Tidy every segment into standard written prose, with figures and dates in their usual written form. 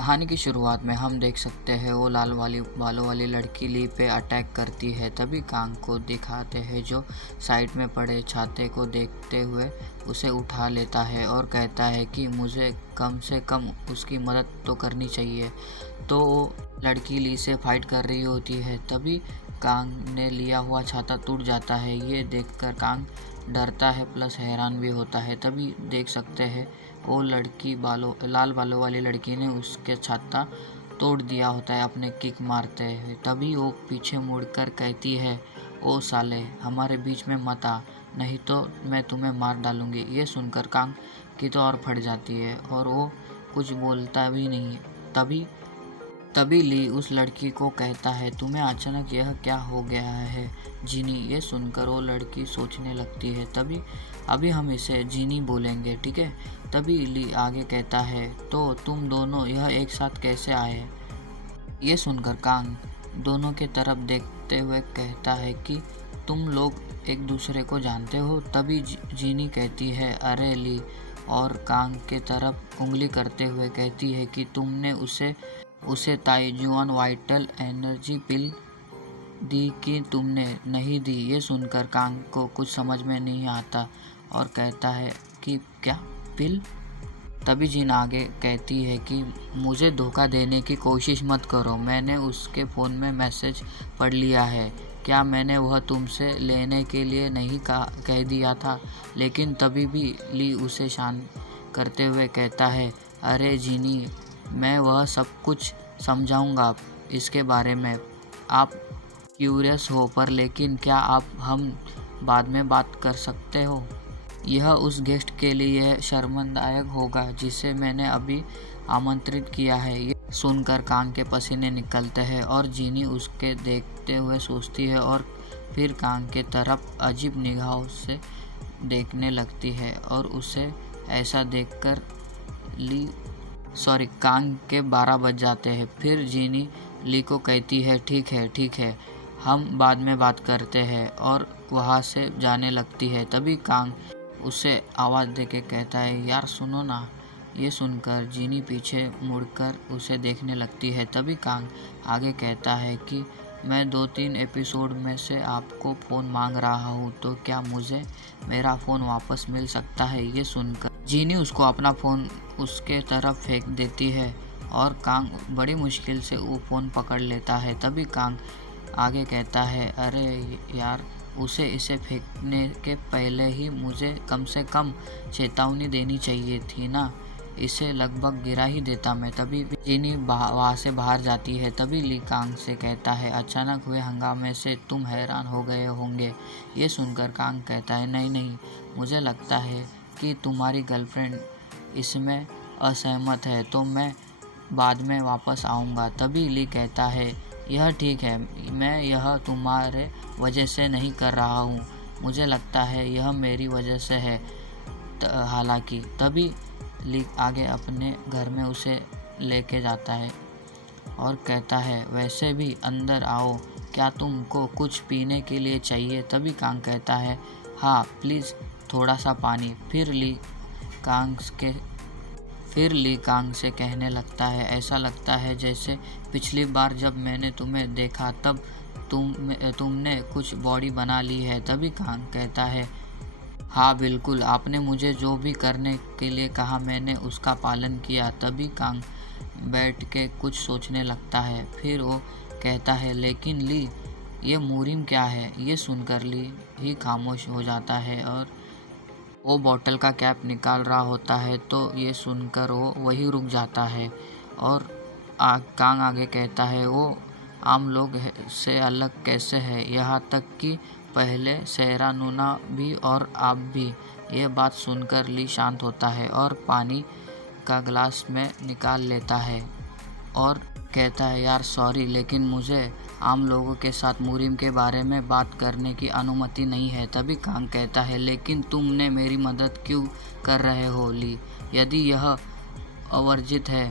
कहानी की शुरुआत में हम देख सकते हैं वो लाल वाली बालों वाली लड़की ली पे अटैक करती है। तभी कांग को दिखाते हैं जो साइड में पड़े छाते को देखते हुए उसे उठा लेता है और कहता है कि मुझे कम से कम उसकी मदद तो करनी चाहिए। तो वो लड़की ली से फाइट कर रही होती है। तभी कांग ने लिया हुआ छाता टूट जाता है। ये देखकर कांग डरता है प्लस हैरान भी होता है। तभी देख सकते हैं वो लड़की लाल बालों वाली लड़की ने उसके छाता तोड़ दिया होता है अपने किक मारते हुए। तभी वो पीछे मुड़कर कहती है, ओ साले, हमारे बीच में मत आ, नहीं तो मैं तुम्हें मार डालूंगी। ये सुनकर कांग की तो और फट जाती है और वो कुछ बोलता भी नहीं। तभी तभी ली उस लड़की को कहता है, तुम्हें अचानक यह क्या हो गया है जीनी। ये सुनकर वो लड़की सोचने लगती है। तभी अभी हम इसे जीनी बोलेंगे, ठीक है। तभी ली आगे कहता है, तो तुम दोनों यह एक साथ कैसे आए। ये सुनकर कांग दोनों के तरफ देखते हुए कहता है कि तुम लोग एक दूसरे को जानते हो। तभी जीनी कहती है, अरे ली, और कांग के तरफ उंगली करते हुए कहती है कि तुमने उसे ताइजुआन वाइटल एनर्जी पिल दी कि तुमने नहीं दी। ये सुनकर कांग को कुछ समझ में नहीं आता और कहता है कि क्या पिल। तभी जिन आगे कहती है कि मुझे धोखा देने की कोशिश मत करो, मैंने उसके फ़ोन में मैसेज पढ़ लिया है। क्या मैंने वह तुमसे लेने के लिए नहीं कह दिया था। लेकिन तभी भी ली उसे शांत करते हुए कहता है, अरे जीनी, मैं वह सब कुछ समझाऊंगा इसके बारे में। आप क्यूरियस हो पर लेकिन क्या हम बाद में बात कर सकते हो। यह उस गेस्ट के लिए शर्मनाक होगा जिसे मैंने अभी आमंत्रित किया है। ये सुनकर कांग के पसीने निकलते हैं और जीनी उसके देखते हुए सोचती है और फिर कांग के तरफ अजीब निगाहों से देखने लगती है और उसे ऐसा देखकर कांग के 12 बज जाते हैं। फिर जीनी ली को कहती है, ठीक है, हम बाद में बात करते हैं, और वहाँ से जाने लगती है। तभी कांग उसे आवाज़ देके कहता है, यार सुनो ना। ये सुनकर जीनी पीछे मुड़कर उसे देखने लगती है। तभी कांग आगे कहता है कि मैं 2-3 एपिसोड में से आपको फ़ोन मांग रहा हूँ, तो क्या मुझे मेरा फ़ोन वापस मिल सकता है। ये सुनकर जीनी उसको अपना फ़ोन उसके तरफ फेंक देती है और कांग बड़ी मुश्किल से वो फ़ोन पकड़ लेता है। तभी कांग आगे कहता है, अरे यार, इसे फेंकने के पहले ही मुझे कम से कम चेतावनी देनी चाहिए थी ना, इसे लगभग गिरा ही देता मैं। तभी जीनी वहाँ से बाहर जाती है। तभी ली कांग से कहता है, अचानक हुए हंगामे से तुम हैरान हो गए होंगे। ये सुनकर कांग कहता है, नहीं, मुझे लगता है कि तुम्हारी गर्लफ्रेंड इसमें असहमत है, तो मैं बाद में वापस आऊँगा। तभी ली कहता है, यह ठीक है, मैं यह तुम्हारे वजह से नहीं कर रहा हूँ, मुझे लगता है यह मेरी वजह से है हालांकि। तभी ली आगे अपने घर में उसे लेके जाता है और कहता है, वैसे भी अंदर आओ, क्या तुमको कुछ पीने के लिए चाहिए। तभी कांग कहता है, हाँ प्लीज़, थोड़ा सा पानी। फिर ली कांग से कहने लगता है, ऐसा लगता है जैसे पिछली बार जब मैंने तुम्हें देखा तब तुमने कुछ बॉडी बना ली है। तभी कांग कहता है, हाँ बिल्कुल, आपने मुझे जो भी करने के लिए कहा मैंने उसका पालन किया। तभी कांग बैठ के कुछ सोचने लगता है। फिर वो कहता है, लेकिन ली, ये मूरिम क्या है। ये सुनकर ली ही खामोश हो जाता है और वो बोतल का कैप निकाल रहा होता है। तो ये सुनकर वो वही रुक जाता है और कांग आगे कहता है, वो आम लोग से अलग कैसे है, यहाँ तक कि पहले सेरा नूना भी और आप भी। ये बात सुनकर ली शांत होता है और पानी का गिलास में निकाल लेता है और कहता है, यार सॉरी, लेकिन मुझे आम लोगों के साथ मूरिम के बारे में बात करने की अनुमति नहीं है। तभी कांग कहता है, लेकिन तुमने मेरी मदद क्यों कर रहे हो ली। यदि यह अवर्जित है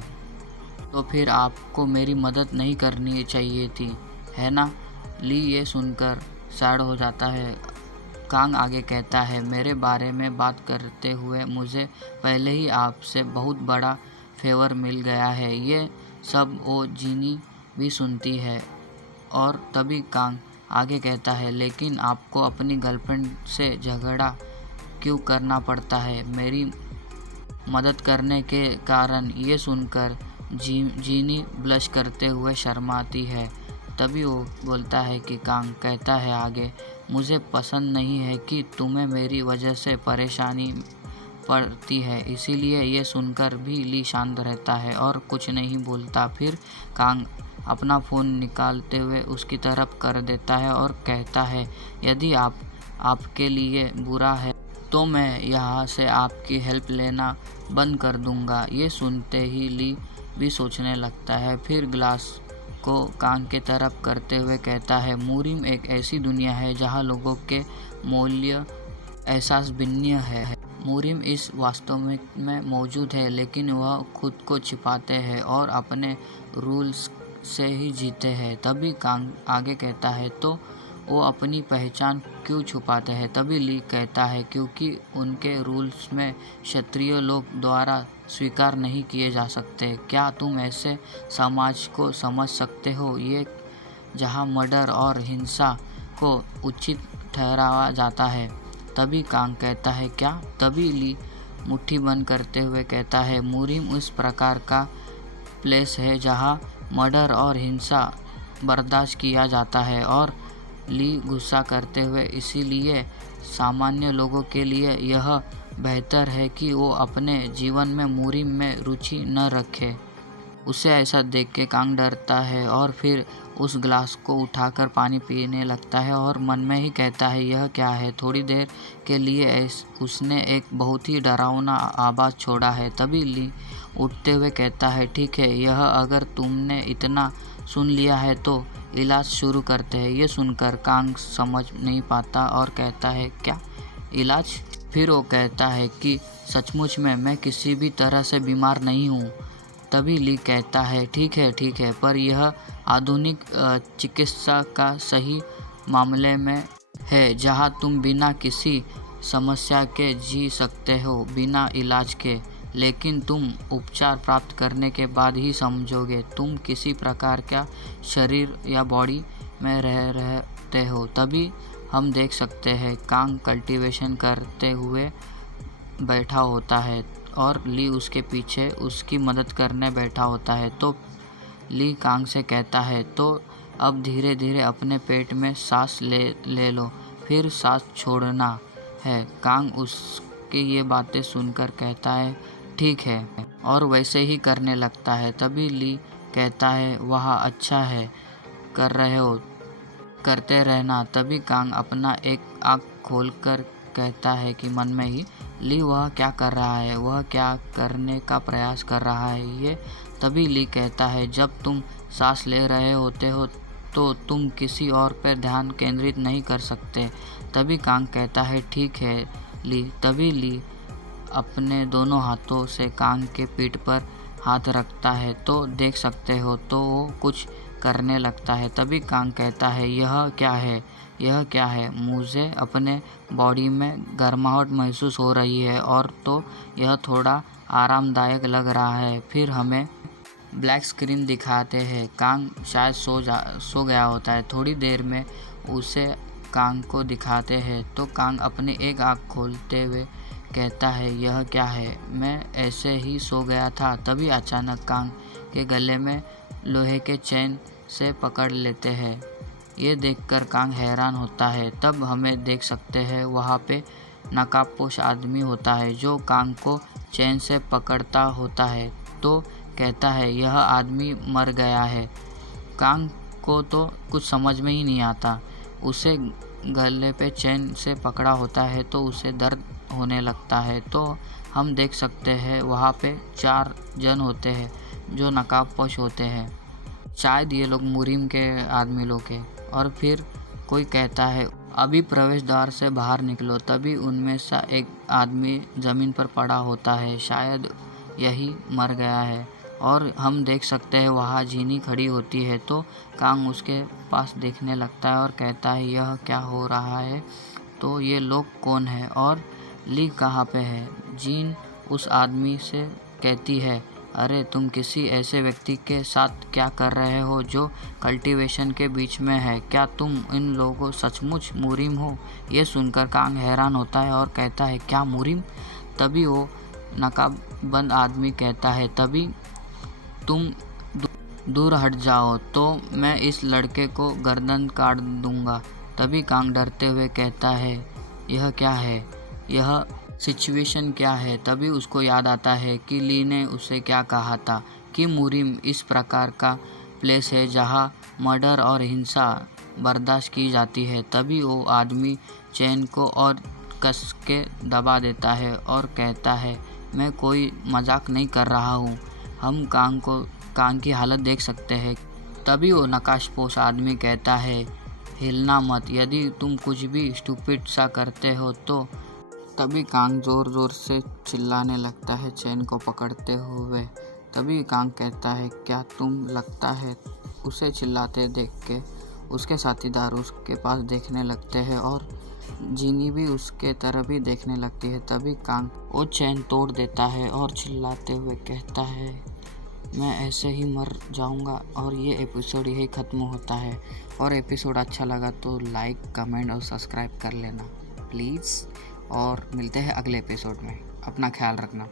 तो फिर आपको मेरी मदद नहीं करनी चाहिए थी, है ना। ली ये सुनकर सैड हो जाता है। कांग आगे कहता है, मेरे बारे में बात करते हुए मुझे पहले ही आपसे बहुत बड़ा फेवर मिल गया है। ये सब वो जीनी भी सुनती है और तभी कांग आगे कहता है, लेकिन आपको अपनी गर्लफ्रेंड से झगड़ा क्यों करना पड़ता है मेरी मदद करने के कारण? ये सुनकर जीनी ब्लश करते हुए शर्माती है। तभी वो बोलता है कि कांग कहता है आगे, मुझे पसंद नहीं है कि तुम्हें मेरी वजह से परेशानी पड़ती है। इसीलिए ये सुनकर भी ली शांत रहता है और कुछ नहीं बोलता। फिर कांग अपना फ़ोन निकालते हुए उसकी तरफ कर देता है और कहता है, यदि आपके लिए बुरा है तो मैं यहाँ से आपकी हेल्प लेना बंद कर दूँगा। ये सुनते ही ली भी सोचने लगता है। फिर ग्लास को कान के तरफ करते हुए कहता है, मूरिम एक ऐसी दुनिया है जहाँ लोगों के मूल्य एहसास भिन्न है। मूरिम इस वास्तव में मौजूद है, लेकिन वह खुद को छिपाते हैं और अपने रूल्स से ही जीते हैं। तभी कांग आगे कहता है, तो वो अपनी पहचान क्यों छुपाते हैं? तभी ली कहता है, क्योंकि उनके रूल्स में क्षत्रिय लोग द्वारा स्वीकार नहीं किए जा सकते। क्या तुम ऐसे समाज को समझ सकते हो ये जहाँ मर्डर और हिंसा को उचित ठहराया जाता है? तभी कांग कहता है, क्या? तभी ली मुट्ठी बंद करते हुए कहता है, मूरिम उस प्रकार का प्लेस है जहाँ मर्डर और हिंसा बर्दाश्त किया जाता है। और ली गुस्सा करते हुए, इसीलिए सामान्य लोगों के लिए यह बेहतर है कि वो अपने जीवन में मूरिम में रुचि न रखें। उसे ऐसा देख के कांग डरता है और फिर उस ग्लास को उठाकर पानी पीने लगता है और मन में ही कहता है, यह क्या है? थोड़ी देर के लिए उसने एक बहुत ही डरावना आवाज़ छोड़ा है। तभी ली उठते हुए कहता है, ठीक है, यह अगर तुमने इतना सुन लिया है तो इलाज शुरू करते हैं। ये सुनकर कांग समझ नहीं पाता और कहता है, क्या इलाज? फिर वो कहता है कि सचमुच में मैं किसी भी तरह से बीमार नहीं हूँ। तभी ली कहता है, ठीक है, पर यह आधुनिक चिकित्सा का सही मामले में है जहाँ तुम बिना किसी समस्या के जी सकते हो, बिना इलाज के। लेकिन तुम उपचार प्राप्त करने के बाद ही समझोगे तुम किसी प्रकार का शरीर या बॉडी में रहते हो। तभी हम देख सकते हैं कांग कल्टीवेशन करते हुए बैठा होता है और ली उसके पीछे उसकी मदद करने बैठा होता है। तो ली कांग से कहता है, तो अब धीरे धीरे अपने पेट में सांस ले लो, फिर सांस छोड़ना है। कांग उसकी ये बातें सुनकर कहता है, ठीक है, और वैसे ही करने लगता है। तभी ली कहता है, वाह, अच्छा है, कर रहे हो, करते रहना। तभी कांग अपना एक आँख खोलकर कहता है कि मन में ही, ली वह क्या कर रहा है? वह क्या करने का प्रयास कर रहा है ये? तभी ली कहता है, जब तुम सांस ले रहे होते हो तो तुम किसी और पर ध्यान केंद्रित नहीं कर सकते। तभी कांग कहता है, ठीक है ली। तभी ली अपने दोनों हाथों से कांग के पीठ पर हाथ रखता है, तो देख सकते हो तो वो कुछ करने लगता है। तभी कांग कहता है, यह क्या है? यह क्या है? मुझे अपने बॉडी में गर्माहट महसूस हो रही है और तो यह थोड़ा आरामदायक लग रहा है। फिर हमें ब्लैक स्क्रीन दिखाते हैं। कांग शायद सो गया होता है। थोड़ी देर में उसे कांग को दिखाते हैं तो कांग अपनी एक आँख खोलते हुए कहता है, यह क्या है? मैं ऐसे ही सो गया था। तभी अचानक कांग के गले में लोहे के चेन से पकड़ लेते हैं। ये देखकर कांग हैरान होता है। तब हमें देख सकते हैं वहाँ पे नकाबपोश आदमी होता है जो कांग को चेन से पकड़ता होता है। तो कहता है, यह आदमी मर गया है। कांग को तो कुछ समझ में ही नहीं आता। उसे गले पे चेन से पकड़ा होता है तो उसे दर्द होने लगता है। तो हम देख सकते हैं वहाँ पे 4 जन होते हैं जो नकाबपोश होते हैं। शायद ये लोग मुरिम के आदमी लोग हैं। और फिर कोई कहता है, अभी प्रवेश द्वार से बाहर निकलो। तभी उनमें से एक आदमी ज़मीन पर पड़ा होता है, शायद यही मर गया है। और हम देख सकते हैं वहाँ जीनी खड़ी होती है। तो कांग उसके पास देखने लगता है और कहता है, यह क्या हो रहा है? तो ये लोग कौन है और ली कहाँ पे है? जीन उस आदमी से कहती है, अरे तुम किसी ऐसे व्यक्ति के साथ क्या कर रहे हो जो कल्टीवेशन के बीच में है? क्या तुम इन लोगों सचमुच मुरिम हो? ये सुनकर कांग हैरान होता है और कहता है, क्या मुरिम? तभी वो नकाबबंद आदमी कहता है, तभी तुम दूर हट जाओ तो मैं इस लड़के को गर्दन काट दूंगा। तभी कांग डरते हुए कहता है, यह क्या है? यह सिचुएशन क्या है? तभी उसको याद आता है कि ली ने उसे क्या कहा था कि मुरिम इस प्रकार का प्लेस है जहाँ मर्डर और हिंसा बर्दाश्त की जाती है। तभी वो आदमी चैन को और कस के दबा देता है और कहता है, मैं कोई मजाक नहीं कर रहा हूँ। हम कांग की हालत देख सकते हैं। तभी वो नकाशपोश आदमी कहता है, हिलना मत, यदि तुम कुछ भी स्टूपिड सा करते हो तो। तभी कांग ज़ोर ज़ोर से चिल्लाने लगता है चैन को पकड़ते हुए। तभी कांग कहता है, क्या तुम लगता है? उसे चिल्लाते देख के उसके साथीदार उसके पास देखने लगते हैं और जीनी भी उसके तरफ ही देखने लगती है। तभी कांग वो चैन तोड़ देता है और चिल्लाते हुए कहता है, मैं ऐसे ही मर जाऊंगा। और ये एपिसोड यही ख़त्म होता है। और एपिसोड अच्छा लगा तो लाइक, कमेंट और सब्सक्राइब कर लेना प्लीज़। और मिलते हैं अगले एपिसोड में। अपना ख्याल रखना।